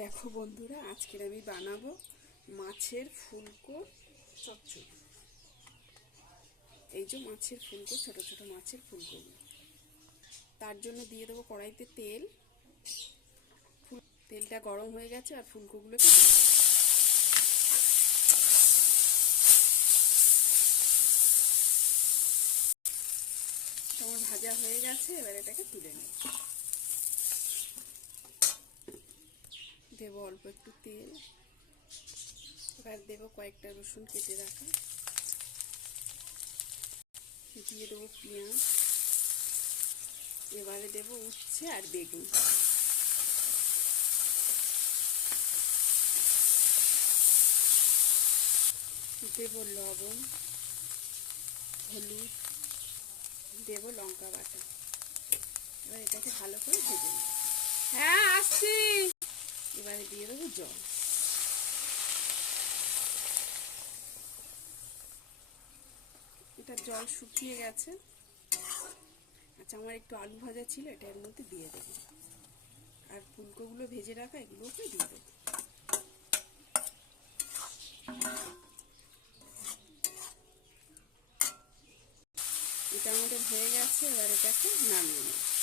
দেখো বন্ধুরা, আজকের আমি বানাবো মাছের ফুলকো চচ্চড়ি। এই যে মাছের ফুলকো, ছোট ছোট মাছের ফুলকোগুলো। তার জন্য দিয়ে দেবো কড়াইতে তেল। তেলটা গরম হয়ে গেছে আর ফুলকোগুলোকে দিয়ে দেবো। আমার ভাজা হয়ে গেছে, এবার এটাকে তুলে নেব। দেবো অল্প একটু তেল। এবার দেবো কয়েকটা রসুন কেটে রাখা। দিয়ে দেবো পেঁয়াজ। এবারে দেবো উচ্ছে আর বেগুন। দেবো লবণ, হলুদ, দেবো লঙ্কা বাটা। এবার এটাকে ভালো করে ভেজে নেব। হ্যাঁ, আসছি। এবারে দিয়ে দেবো জল। এটা জল শুকিয়ে গেছে। আচ্ছা, আমার একটু আলু ভাজা ছিল, এটা এর মধ্যে দিয়ে দেবো। আর ফুলকোগুলো ভেজে রাখা, এগুলোকে দিয়ে দেবো। এটা আমাদের হয়ে গেছে, এবার এটাকে নামিয়ে নেব।